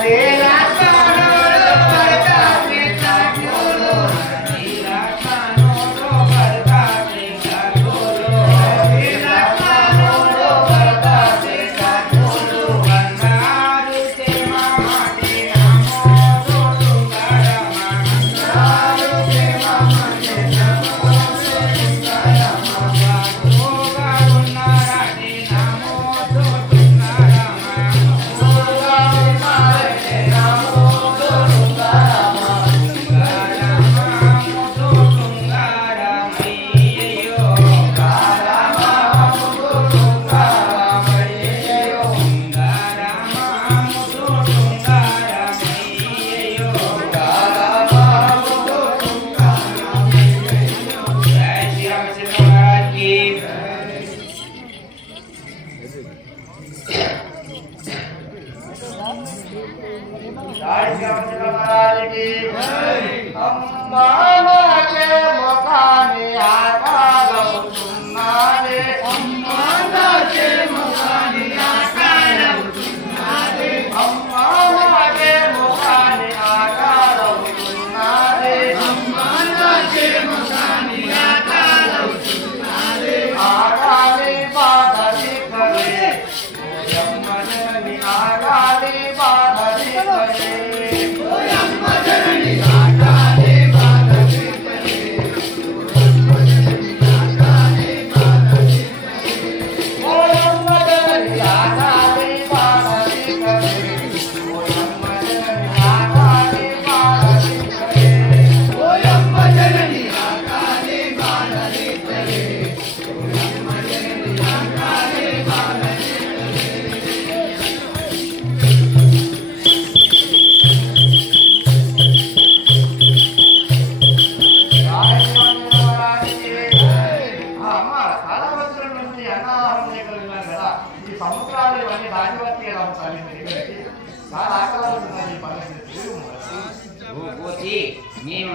నేను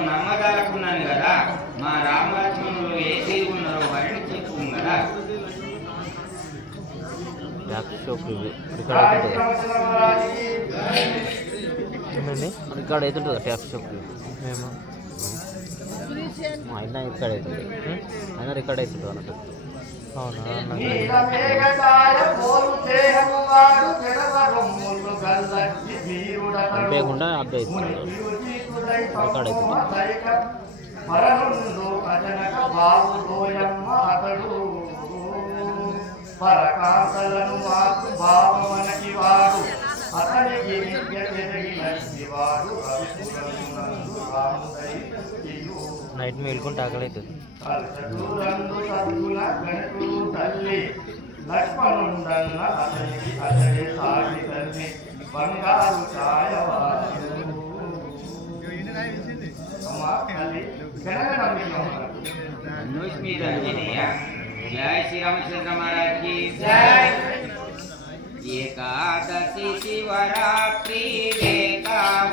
నమ్మదలుకున్నాను కదా మా రామలక్ష్మణులు ఏ తీరు ఉన్నారో వారిని చెప్పుకున్నాను కదా రికార్డ్ అవుతుంటుందా ట్యాక్స్ షాప్ మేము అయినా ఇక్కడ అవుతుంది అయినా రికార్డ్ అవుతుంది అన్నట్టు పంపేయకుండా అప్డేట్ రికార్డ్ అవుతుంది పరకాంతలను మాకు భావమనకి వాడు అతనికి నిత్య చెదగినది వాడు నైట్ మేల్కొని ఆకలి అవుతుంది సద్గుణ గణకుడు తల్లి లక్ష్మణుండన్న అతనికి అతడే సాగి తల్లి బంగారు ఛాయవాడు అమ్మా తల్లి जय श्री रामचंद्र महाराज की जय। एकादशी शिवरात्रि रेखा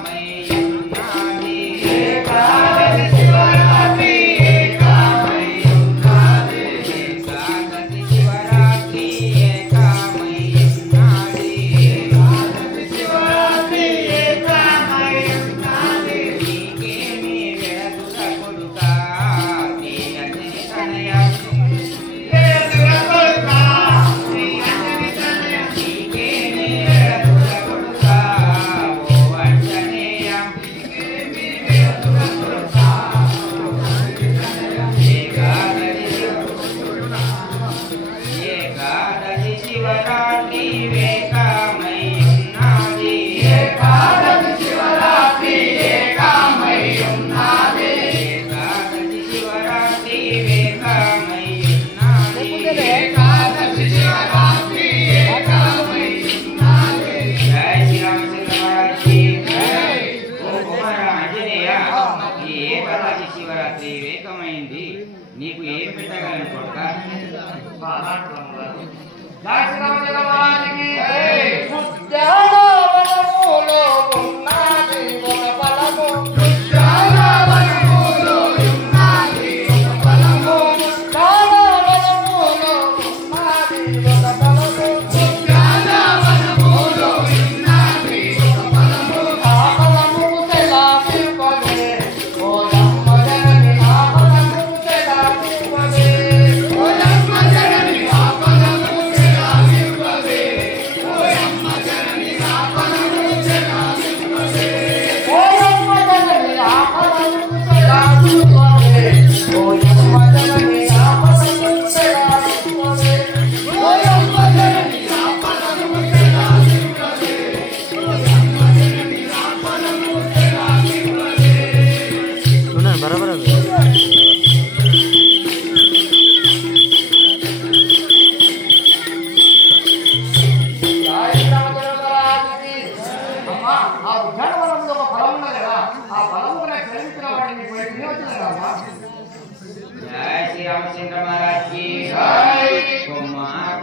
ఆ ఉద్యానవనంలో ఒక ఫలం ఉన్నది కదా, ఆ ఫలం కూడా కలిగించిన వాటిని పోయి వినియోగించిన కదా. జై శ్రీరామచంద్ర మహారాజ్ కి కొమ్మ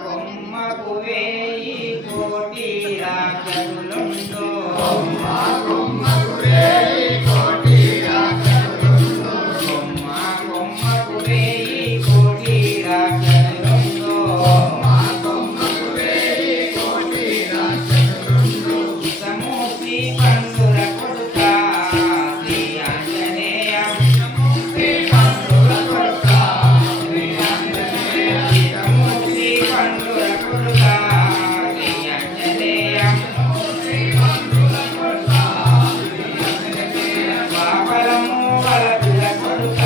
కొమ్మకు వేయి కోటి రాక్షసులుండో కొమ్మ కొమ్మకు వేయి కోటి రాక్షసులుండో కొమ్మ కొమ్మకు వేయి కోటి రాక్షసులుండో కొమ్మ కొమ్మకు వేయి కోటి రాక్షసులుండో సమూసి పండుర కొడుక శ్రీ ఆంజనేయ సమూసి పండుర కొడుక శ్రీ ఆంజనేయ సమూసి పండుర కొడుక శ్రీ ఆంజనేయ సమూసి పండుర కొడుక శ్రీ ఆంజనేయ పాపలము వలదుల కొడుక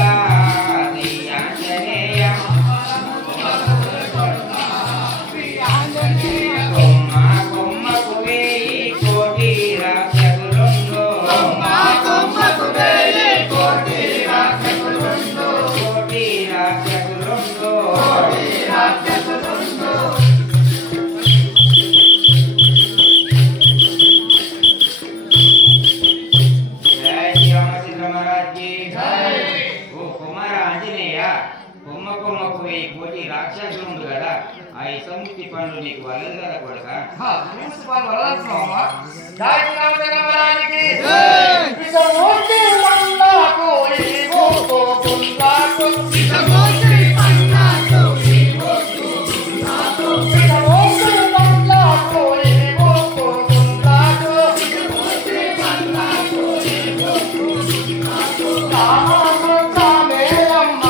శ్రీ ఆంజనేయ కొమ్మ కొమ్మకు వేయి కోటి రాక్షసులుండో కొమ్మ కొమ్మకు వేయి కోటి రాక్షసులుండో కోటి రాక్షసులుండో కోటి రాక్షసులుండో జై శ్రీరామచంద్ర మహారాజ్ కి ఓ కుమార ఆంజనేయ కొమ్మ కొమ్మకు వేయి కోటి రాక్షసులుండు కదా ఆ ఇసముక్తి పండ్లు నీకు వల్లదు కదా కొడుక ప్రిన్సిపాల్ వరదాస్వామా, జై శ్రీరామచంద్ర మహారాజుకి విషమూర్తి పన్నాకు ఈ ఊపు పున్నాకు విషమూర్తి పన్నాకు ఈ ఊపు పున్నాకు విషమూర్తి పన్నాకు ఈ ఊపు పున్నాకు విషమూర్తి పన్నాకు ఈ ఊపు పున్నాకు రామమంత్రమేయమ్మ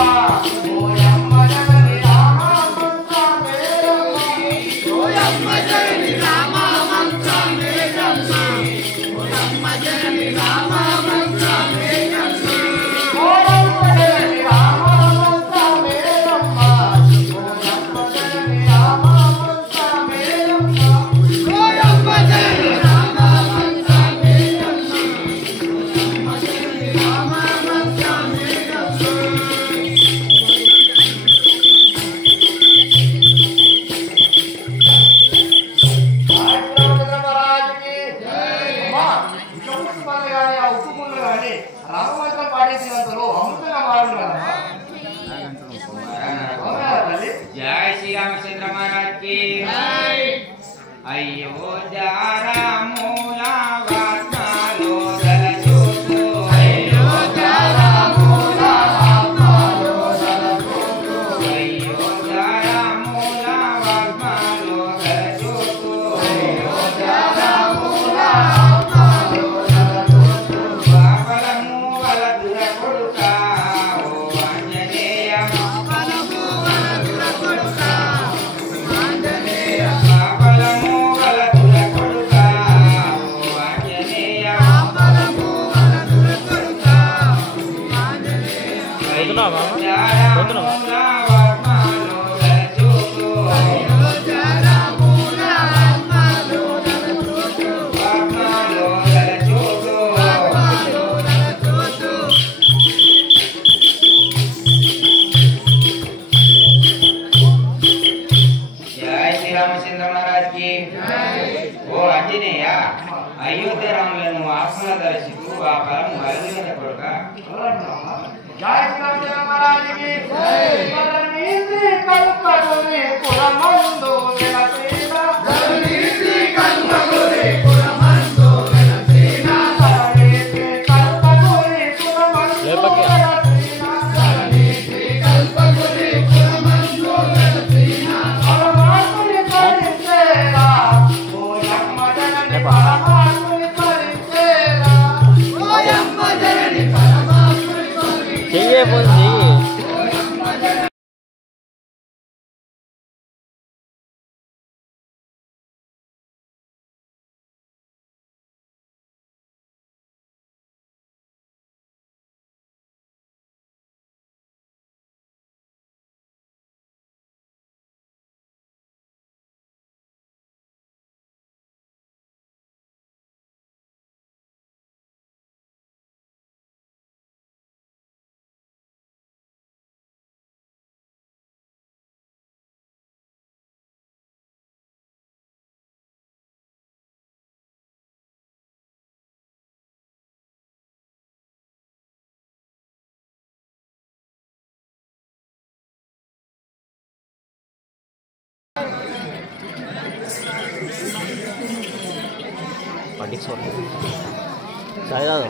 ఓయమ్మ జగని రామమంత్రమేయమ్మ ఓయమ్మ జగని రామమంత్రమేయమ్మ ఓయమ్మ జగని రామమంత్రమేయమ్మ ఓయమ్మ జగని రామమంత్రమేయమ్మ ఓయమ్మ జగని రామమంత్రమేయమ్మ ఓయమ్మ జగని రామమంత్రం పాడేసినంతలో అమృతంగా మారదు కదా. జై శ్రీరామచంద్ర మహారాజ్ కి అయ్యో జారామూల వాత్మలో దలచూసు అయ్యో జారామూల వాత్మలో దలచూసు అయ్యో జారామూల వాత్మలో దలచూసు అయ్యో జారామూల వాత్మలో దలచూసు పాపలము వలదుల కొడుక ఓ ఆంజనేయ పాపలము వలదుల కొడుక ఆంజనేయ పాపలము వలదుల కొడుక ఓ ఆంజనేయ పాపలము వలదుల కొడుక ఆంజనేయ పోతున్నావా మామ? పోతున్నావా? జారామూల వాత్మలో దలచూసు అయ్యో జారామూల వాత్మలో దలచూసు వాత్మలో దలచూసు వాత్మలో దలచూసు జై శ్రీరామచంద్ర మహారాజ్ కి ఓ ఆంజనేయ అయోధ్య రాములను ఆత్మల దర్శితూ ఆ ఫలము వలదుల కొడుక జై శ్రీరామచంద్ర మహారాజుకి నీతి కల్పడుని కులమందు వెలసిన నీతి కల్పడుని కులమందు వెలసిన నీతి కల్పడుని కులమందు లేపకి. వెలసిన నీతి కల్పడుని కులమందు వెలసిన పరమాత్ముని పరిచేరా ఓయమ్మ జగని పరమాత్ముని పరిచేరా ఓయమ్మ జగని పరమాత్ముని చెయ్యే పోయి చెయ్యి పట్టించుకోండి. చాయ్ తాగు.